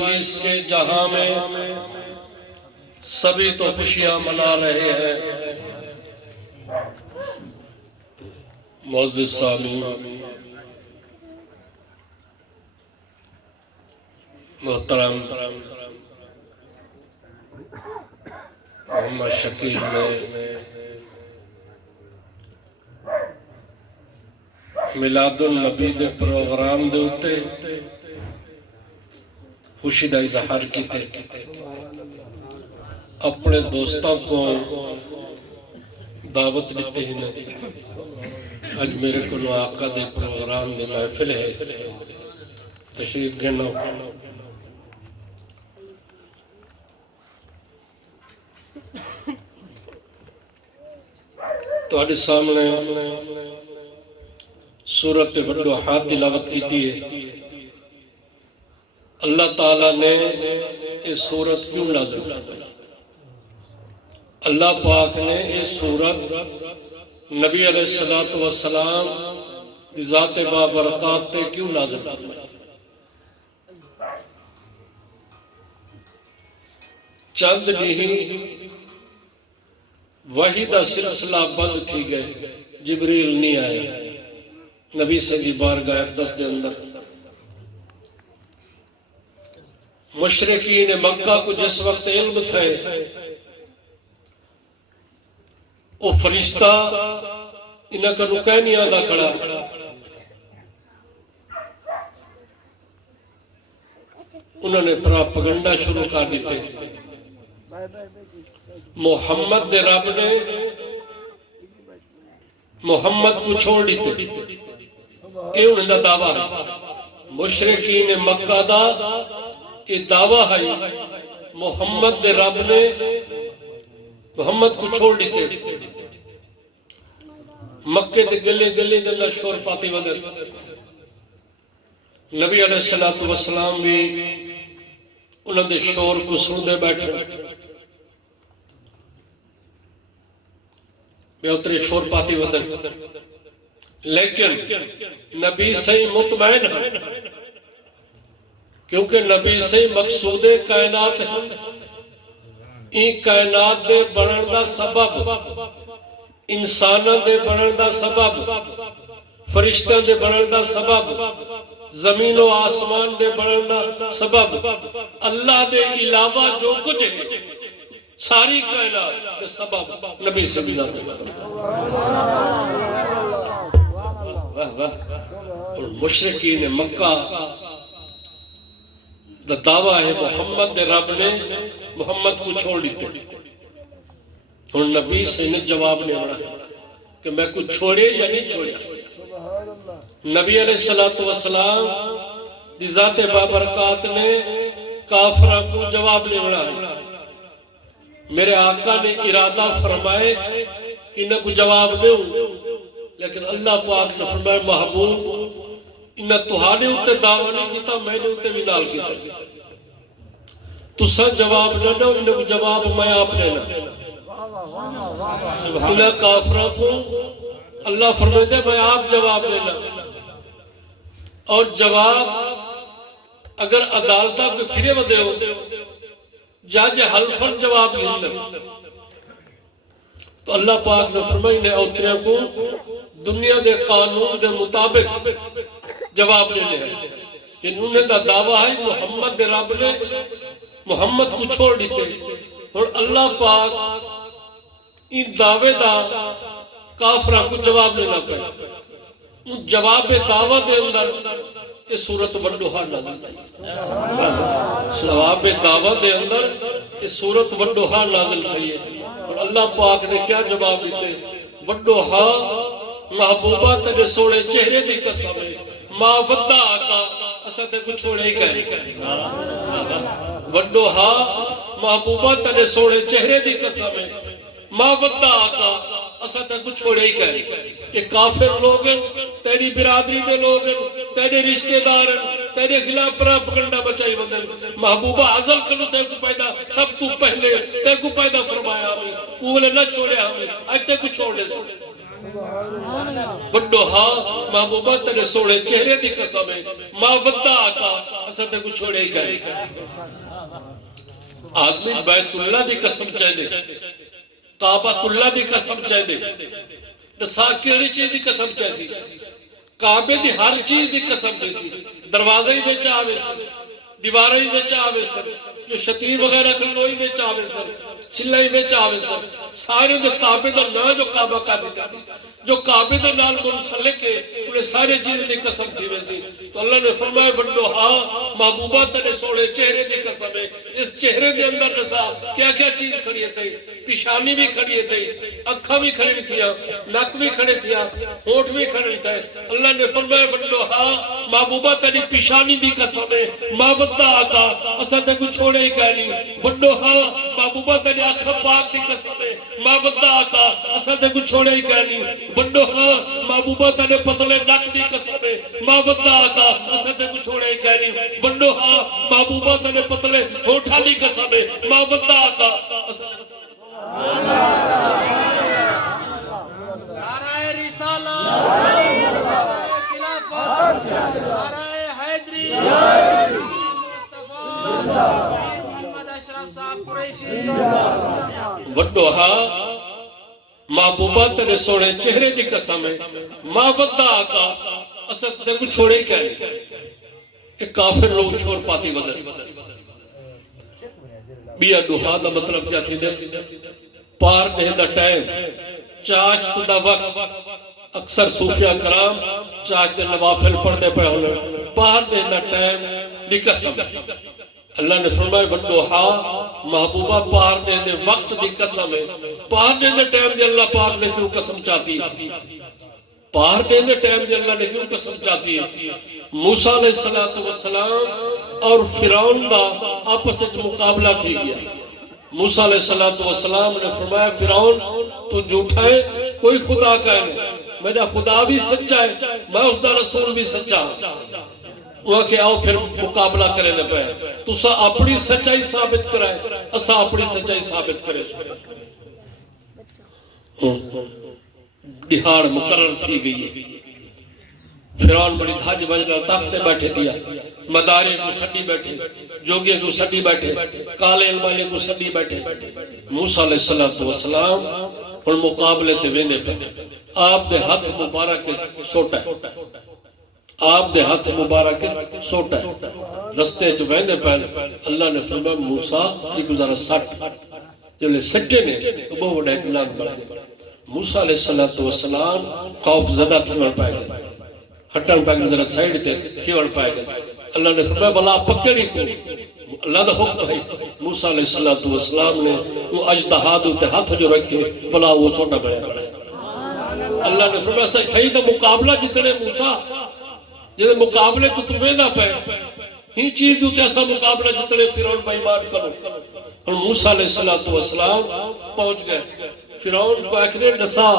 ابلیس کے جہاں میں سبھی تو خوشیاں منا رہے ہیں۔ معزز سامعین، محترم محمد شکیل نے میلاد النبی دے پروگرام دے اتے خوشی دا اظہار کیتے، اپنے دوستوں کو دعوت دیتے ہیں۔ آج میرے کو آقا دے پروگرام دے محفل ہے، تشریف گنو۔ تو سامنے سورت وضحا تلاوت کی ہے۔ اللہ تعالیٰ نے یہ سورت کیوں نازل فرمائی؟ اللہ پاک نے یہ سورت نبی علیہ السلام دی ذات بابرکات پہ کیوں نازل فرمائی؟ چند نہیں وحی دا سلسلہ بند تھی گئے، جبریل نہیں آئے نبی سے بھی بارگاہ اقدس دے اندر۔ مشرکین مکہ کو جس وقت علم تھے، وہ فرشتہ انہاں کا نکہ نہیں آدھا کھڑا، انہوں نے پراپگنڈا شروع کر دیتے۔ محمد دے رب نے محمد کو چھوڑ دیتے، اے انہوں نے دعویٰ ہے۔ مشرکین مکہ دا یہ دعویٰ ہے محمد دے رب نے محمد کو چھوڑ دیتے۔ مکے دے گلے گلے دے اندر شور پاتی ودر، نبی علیہ السلام بھی انہوں نے شور کو سن دے بیٹھے، بے اترے شور پاتی ودر، لیکن نبی سے مطمئن ہے، کیونکہ نبی سے مقصود کائنات ہے۔ این کائنات دے بنن دا سبب، انساناں دے بنن دا سبب، فرشتاں دے بنن دا سبب، زمین و آسمان دے بنن دا سبب، اللہ دے علاوہ جو کچھ ہے ساری کائنات دے سبب نبی سے بھی ذات ہے۔ اور مشرکین مکہ دا دعویٰ ہے محمد دے رب نے محمد کو چھوڑ دیتے، اور نبی سے نے جواب نہیں بڑھا کہ میں کو چھوڑے یا نہیں چھوڑے۔ نبی علیہ السلام دی ذات بابرکات نے کافرہ کو جواب نہیں بڑھا۔ میرے آقا نے ارادہ فرمائے کہ انہیں کو جواب دے ہوں، لیکن اللہ پاک نے فرمائے محبوب انہیں تہانے ہوتے دعویٰ نہیں کیتا، میں نے ہوتے بھی نال کیتا۔ تو سن جواب نہ دو، انہیں کو جواب میں آپ نے نہ۔ انہیں کافروں کو اللہ فرمائے دے میں آپ جواب دینا، اور جواب اگر عدالتہ کو پھرے ودے ہو جاج حلفن جواب نہیں لگا، تو اللہ پاک نے فرمائی نے اوترے کو دنیا دے قانون دے مطابق جواب لینے ہیں۔ انہوں نے دا دعویٰ ہے محمد دے رب نے محمد کو چھوڑ دیتے، اور اللہ پاک ان دعوے دا کافرہ کو جواب لینا پڑے۔ ان جواب دعویٰ دے اندر یہ سورت وضحا نازل تھی۔ جواب دعویٰ دے اندر یہ سورت وضحا نازل تھی، اور اللہ پاک نے کیا جواب دیتے؟ وضحا محبوبہ تیرے سوڑے چہرے دی قسم ہے، ما ودہ آقا اسا تے کو چھوڑے ہی کہے۔ وضحا محبوبہ تیرے سوڑے چہرے دی قسم ہے، ما ودہ آقا اسا تے کو چھوڑے ہی کہے۔ یہ کافر لوگ ہیں، تیری برادری دے لوگ ہیں، تیرے رشتہ دار ہیں، تیرے خلاف پراپگنڈا بچائی بدل۔ محبوبہ ازل کنو تے کو پیدا سب تو پہلے تے کو پیدا فرمایا ہمیں، وہ بولے نہ چھوڑے ہمیں، آج تے کو چھوڑے سو۔ بڑو ہاں محبوبہ تیرے سوڑے چہرے دی قسم ہے ماں ودا آقا اسا تے کو چھوڑے ہی گئے آدمی بیت اللہ دی قسم چاہے دے کعبۃ اللہ دی قسم چاہے دے دسا کیڑی چیز دی قسم چاہے سی کعبے دی ہر چیز دی قسم چاہے سی دروازے ہی بیچ آوے سر دیوارے ہی بیچ آوے سر جو شتیر وغیرہ کھلوئی بیچ آوے سر سلہی بیچ آوے سر سارے دے کعبے دا نا جو کعبہ کعبے تھی جو کعبے دا نال منسلک ہے انہیں سارے چیزیں دی قسم تھی ویسی تو اللہ نے فرمایا بندو ہاں محبوبہ تنے سوڑے چہرے دی قسم ہے اس چہرے دے اندر نسا کیا کیا چیز کھڑی ہے پیشانی بھی کھڑی ہے اکھا بھی کھڑی تھیا نک بھی کھڑے تھیا ہونٹ بھی کھڑی تھے اللہ نے فرمایا بندو ہاں محبوبہ تنی پیشانی دی قسم ہے ماں ودا آقا اسا تے کو چھوڑے ہی کہہ لی بندو ہاں محبوبہ تنی اکھا پاک دی قسم ہے ماں ودا آقا اسا تے کو چھوڑے ہی کہہ لی بندو ہاں محبوبہ تنے پتلے نک دی قسم ہے ماں ودا آقا اسا تے کو چھوڑے ہی کہہ لی بندو ہاں محبوبہ تنے پتلے ہوٹھا دی قسم ہے ماں ودا آقا نعرہ رسالہ نعرہ خلافت نعرہ حیدری مصطفیٰ محمد اشرف صاحب قریشی بڑو ہاں محبوبہ تیرے سوڑے چہرے دی قسم ہے ماں ودا آقا اسد تے کو چھوڑے کہنے ایک کافر لوگ شور پاتی بدل بیا دوہا دا مطلب کیا تھی دے پار دے دا ٹائم چاشت دا وقت اکثر صوفیہ کرام چاچ دے نوافل پڑھ دے پہ ہونے پار دے دا ٹائم دی قسم اللہ نے فرمائے بندو ہاں محبوبہ پار دے دے وقت دی قسم ہے پار دے دے ٹائم دے اللہ پاک نے کیوں قسم چاہتی ہے پار دے دے ٹائم دے اللہ نے کیوں قسم چاہتی ہے موسیٰ علیہ السلام اور فرعون دا آپس ایک مقابلہ تھی گیا موسیٰ علیہ السلام نے فرمایا فرعون تو جھوٹا ہے کوئی خدا کا ہے میرا خدا بھی سچا ہے میں اس دا رسول بھی سچا ہوں وہ کہ آؤ پھر مقابلہ کریں دے پہ تو سا اپنی سچائی ثابت کرائے اسا اپنی سچائی ثابت کرے دہاڑ مقرر تھی گئی فرعون بڑی دھاج بجنا تختے بیٹھے دیا مدارے کو سڈی بیٹھے جوگے کو سڈی بیٹھے کالے علمائی کو سڈی بیٹھے موسیٰ علیہ السلام اور مقابلے تے ویندے پہ آپ دے ہاتھ مبارک سوٹا ہے آپ دے ہاتھ مبارک سوٹا ہے رستے چ ویندے پہ اللہ نے فرمایا موسیٰ ایک گزارا سٹ جو لے سٹے نے وہ بڑا ایک نام بڑھ گئے موسیٰ علیہ السلام خوف زدہ تھوڑ پائے گئے ہٹن پائے گئے ذرا سائیڈ تے تھوڑ پائے گئے اللہ نے فرمایا بلا پکڑی کو اللہ دا حکم ہے موسیٰ علیہ السلام نے وہ اجتہاد تے ہاتھ جو رکھے بلا وہ سوٹا بڑھیا بڑھیا اللہ نے فرمایا صحیح دا مقابلہ جتنے موسیٰ جتنے مقابلے تو تمہیں نہ پہ ہی چیز دوتے ایسا مقابلہ جتنے فرعون بائیمان کرو اور موسیٰ علیہ السلام پہنچ گئے فرعون کو اکرے نسا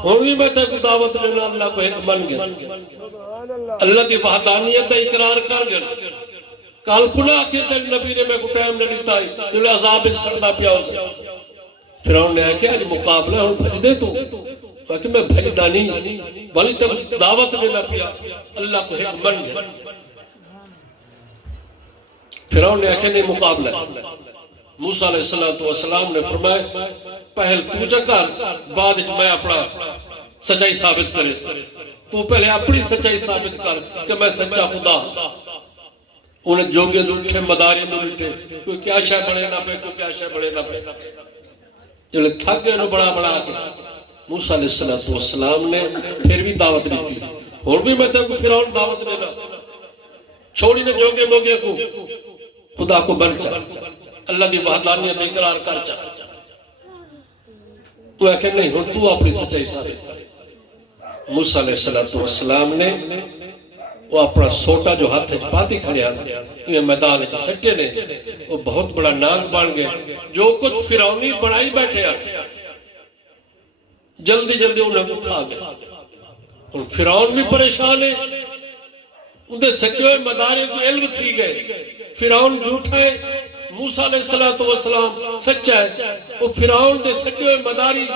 ہونی میں تے کو دعوت لینا اللہ کو ایک من گئے اللہ کی وحدانیت دا اقرار کر گئے کال کنا آکے تے نبی نے میں کو ٹائم نہ لیتا ہے جو لے عذاب سردہ پیا ہو سے فرعون نے آکے آج مقابلہ ہوں بھج دے تو کہ میں بھجدہ نہیں ولی تک دعوت میں نہ پیا اللہ کو ایک من گئے فرعون نے آکے نہیں مقابلہ موسیٰ علیہ السلام نے فرمایا پہل تو جکر بعد میں اپنا سچائی ثابت کرے تو پہلے اپنی سچائی ثابت کر کہ میں سچا خدا انہیں جوگے دوٹھے مداری دوٹھے کوئی کیا شاہ بڑے نہ پہ کوئی کیا شاہ بڑے نہ پہ جو لے تھک گئے انہوں بڑا بڑا آگے موسیٰ علیہ السلام نے پھر بھی دعوت نہیں تھی اور بھی میں تے کو فرعون دعوت لینا چھوڑی نے جوگے موگے کو خدا کو بن چاہ اللہ کی وحدانیت اقرار کر چاہ تو ہے کہ نہیں ہوں تو اپنی سچائی ثابت کر موسیٰ علیہ السلام نے وہ اپنا سوٹا جو ہاتھ پاتی کھڑیا یہ میدان سٹے نے وہ بہت بڑا نام بن گئے جو کچھ فرعونی بڑائی بیٹھے ہیں جلدی جلدی انہیں کو کھا گئے فرعون بھی پریشان ہے انہیں سچے ہوئے مدارے کو علم تھی گئے فرعون جھوٹا ہے موسیٰ علیہ السلام سچا ہے وہ فرعون دے سچے ہوئے مداری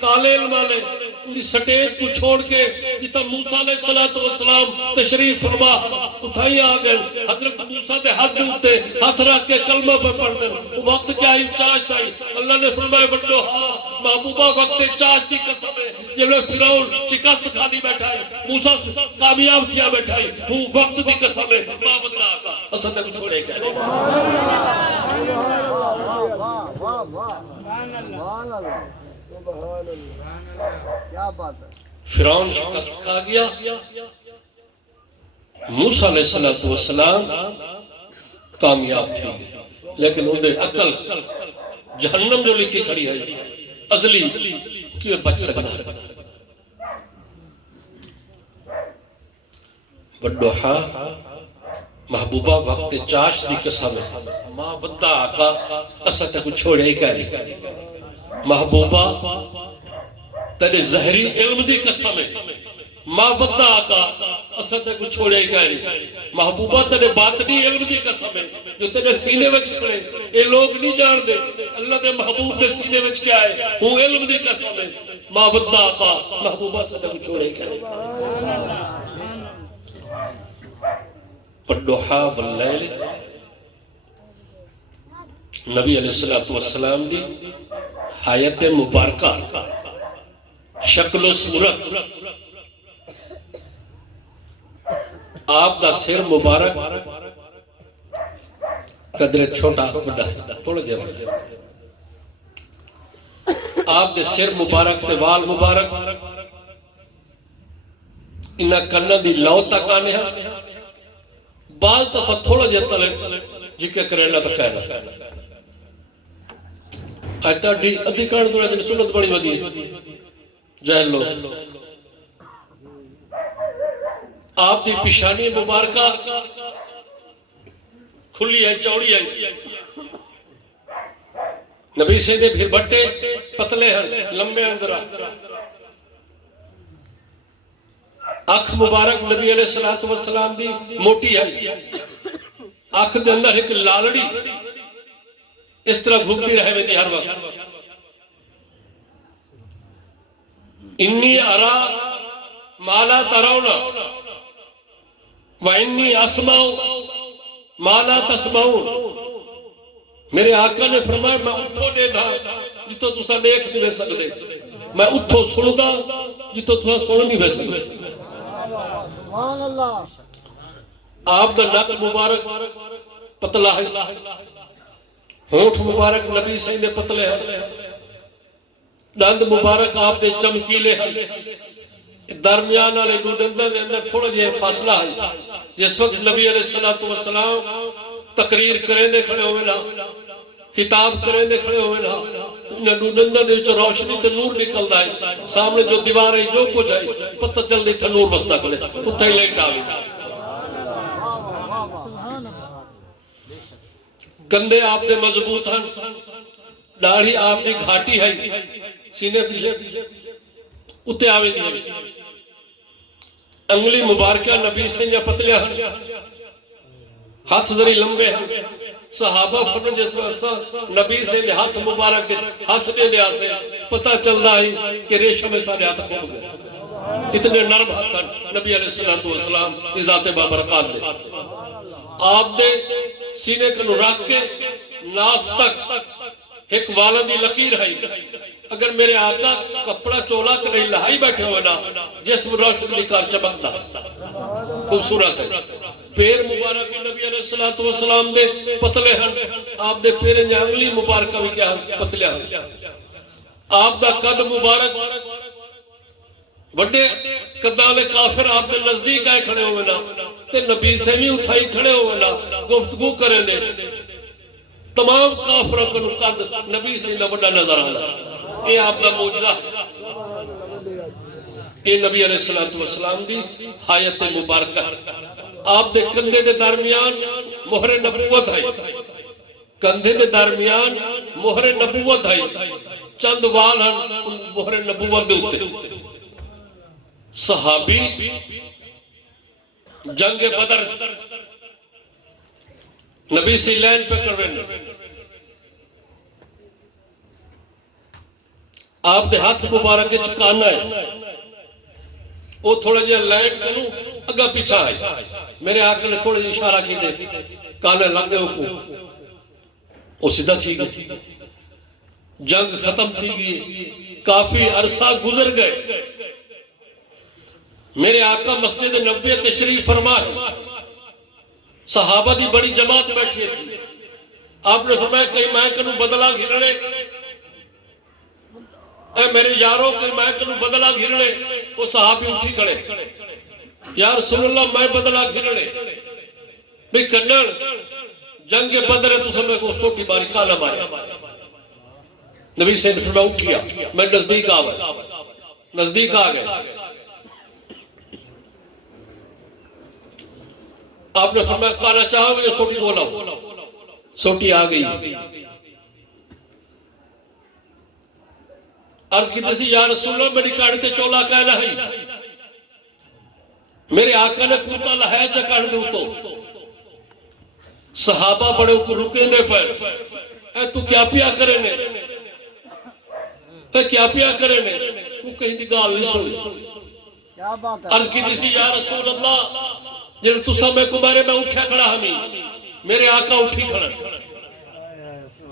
کالے علم والے ان سٹیج کو چھوڑ کے جتا موسیٰ علیہ السلام تشریف فرما اتھائی آگئے حضرت موسیٰ دے حد ہوتے ہاتھ رکھ کے کلمہ پہ پڑھ دیں وہ وقت کیا ہی چاہت تھائی اللہ نے فرمائے بڑھو ہاں محبوبہ وقت چاہت تھی قسم ہے جنہوں فرعون شکست کھا دی بیٹھائی موسیٰ کامیاب کیا بیٹھائی وہ وقت دی قسم ہے ماں بندہ آقا اصل تک چھوڑے گئے فرعون شکست کھا گیا موسیٰ علیہ السلام کامیاب تھی لیکن انہیں عقل جہنم جو لکھی کھڑی ہے ازلی کیوں بچ سکتا ہے بڑھوہا محبوبہ وقت چاش دی قسم ماں بندہ آقا اسا تک چھوڑے ہی کہہ رہی محبوبہ تیرے زہری علم دی قسم ہے ماں بندہ آقا اسا تک چھوڑے ہی کہہ رہی محبوبہ تیرے باطنی علم دی قسم ہے جو تیرے سینے وچ کھڑے اے لوگ نہیں جان دے اللہ دے محبوب دے سینے وچ کیا ہے وہ علم دی قسم ہے ماں بندہ آقا محبوبہ اسا تک چھوڑے ہی کہہ رہی پڑھوہا واللیل نبی علیہ السلام دی حیات مبارکہ شکل و صورت آپ دا سر مبارک قدر چھوٹا بڑا ہے تھوڑا جائے آپ دے سر مبارک دے وال مبارک انہا کرنا دی لو تک آنے ہیں بعض دفعہ تھوڑا جاتا لے جکے کرنا تک کہنا آئیتا ادھی کارڈ دوڑا دن سنت بڑی ودی جہل لو آپ دی پیشانی مبارکہ کھلی ہے چوڑی ہے نبی سے دے پھر بٹے پتلے ہیں لمبے اندرہ آنکھ مبارک نبی علیہ السلام دی موٹی ہے آنکھ دے اندر ایک لالڑی اس طرح گھومتی رہے میں دی ہر وقت انی ارا مالا ترونا وانی اسماؤ مالا تسماؤ میرے آقا نے فرمایا میں اتھو دے تھا جتو تسا دیکھ نہیں بے سکتے میں اتھو سندا جتو تسا سن نہیں بے سکتے آپ دا نک مبارک پتلا ہے ہونٹ مبارک نبی سید پتلے ہیں دند مبارک آپ دے چمکیلے ہیں درمیان والے ڈوڈندہ دے اندر تھوڑا جے فاصلہ ہے جس وقت نبی علیہ السلام تقریر کریں دے کھڑے ہوئے نا کتاب کریں دے کھڑے ہوئے نا انہیں ڈوڈندہ دے جو روشنی تے نور نکل دائے سامنے جو دیوار ہے جو کچھ ہے پتہ چل دی تھا نور بستا کرے اتھا ہی لیٹ آگئی کندھے آپ دے مضبوط ہیں داڑھی آپ دی گھاٹی ہے سینے پیچھے اتھے آوے دی انگلی مبارکہ نبی سے یا پتلے ہیں ہاتھ ذری لمبے ہیں صحابہ فرمائے جس وقت نبی سے ہاتھ مبارک ہاتھ دے دیا سے پتہ چل رہا ہے کہ ریشم میں سارے ہاتھ کھوڑ گئے اتنے نرم ہاتھ نبی علیہ السلام کی ذات بابرکات دے آپ دے سینے کو رکھ کے ناف تک ایک والدی لکیر ہے اگر میرے آقا کپڑا چولا کرے لہائی بیٹھے ہوئے نا جسم روشن لکار چمکتا خوبصورت ہے پیر مبارک نبی علیہ السلام دے پتلے ہیں آپ دے پیر انگلی مبارکہ بھی کیا پتلے ہیں آپ دا قد مبارک بڑے قدالے کافر آپ دے نزدیک آئے کھڑے ہوئے نا تے نبی سے بھی اٹھائی کھڑے ہوئے نا گفتگو کریں دے تمام کافروں کو قد نبی سے اندہ بڑا نظر آنا یہ آپ دا موجزہ یہ نبی علیہ السلام دی حیات مبارکہ آپ دے کندھے دے درمیان مہر نبوت ہے کندھے دے درمیان مہر نبوت ہے چند وال ہیں مہر نبوت دے ہوتے صحابی جنگ بدر نبی سے لین پہ کر رہے آپ دے ہاتھ مبارک چکانا ہے وہ تھوڑا جہا لائٹ کروں اگا پیچھا ہے میرے آقا نے تھوڑا جہا اشارہ کی دے کانے لگ گئے کو وہ سیدھا تھی گئی جنگ ختم تھی گئی کافی عرصہ گزر گئے میرے آقا مسجد نبوی تشریف فرما ہے صحابہ دی بڑی جماعت بیٹھی تھی آپ نے فرمایا کہیں میں کنوں بدلہ گھرنے اے میرے یاروں کہیں میں کنوں بدلہ گھرنے وہ صحابی اٹھی کھڑے یا رسول اللہ میں بدلہ گھرنے بھی کنڑ جنگ بدر ہے تو سمیں کو سوٹی باری کالا مارے نبی سے فرمایا اٹھیا میں نزدیک آ گئے نزدیک آ گئے آپ نے فرمایا کانا چاہو گے سوٹی بولا سوٹی آ گئی عرض کی تیسی یا رسول اللہ میری کاڑی تے چولا کہنا ہے میرے آقا نے کورتا لہائے چا کاڑ دوں تو صحابہ بڑے کو رکینے پر اے تو کیا پیا کرے نے اے کیا پیا کرے نے وہ کہیں دی گال نہیں سنی عرض کی تیسی یا رسول اللہ جن تو سمے کو بارے میں اٹھا کھڑا ہمیں میرے آقا اٹھی کھڑا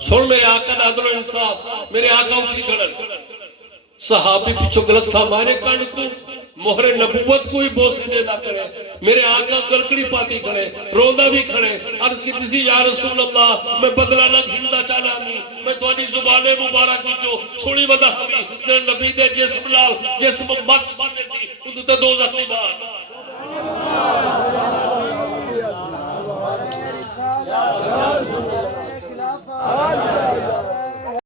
سن میرے آقا دا عدل و انصاف میرے آقا اٹھی کھڑا صحابی پیچھو غلط تھا مارے کانڈ کو مہر نبوت کو ہی بوسے دے دا کرے میرے آقا گلکڑی پاتی کھڑے روندہ بھی کھڑے عرض کی تیسی یا رسول اللہ میں بدلہ نہ گھندا چانا ہمیں میں توانی زبان مبارک وچو چھوڑی ودا ہمیں میرے نبی دے جسم لال جسم مت باندے سی اندھتے دو زخمی بار